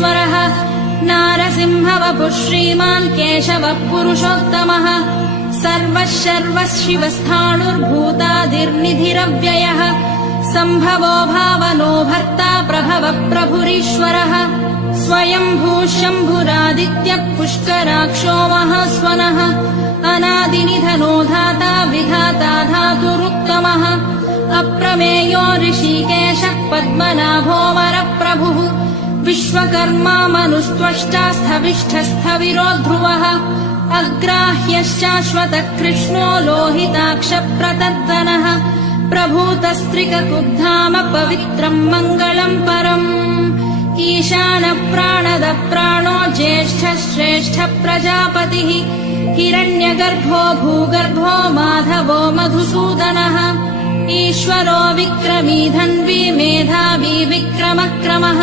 महेश्वरः नारसिंहवपुः श्रीमान् केशवः पुरुषोत्तमः सर्वः शर्वः शिवस्थाणुर्भूतादिर्निधिरव्ययः सम्भवो भावनो भर्ता प्रभवः प्रभुरीश्वरः स्वयंभूः शम्भुरादित्यः पुष्कराक्षो महास्वनः अनादिनिधनो धाता विधाता धातुरुत्तमः अप्रमेयो ऋषिकेशः पद्मनाभो वरप्रभुः विश्वकर्मा मनुस्त्वष्टा स्थविष्ठस्थविरो ध्रुवः अग्राह्यश्शाश्वतः कृष्णो लोहिताक्षप्रतर्दनः प्रभूतस्त्रिककुब्धाम पवित्रम् मङ्गलम् परम् ईशानप्राणदः प्राणो ज्येष्ठः श्रेष्ठः प्रजापतिः हिरण्यगर्भो भूगर्भो माधवो मधुसूदनः ईश्वरो विक्रमी धन्वी मेधावी विक्रमक्रमः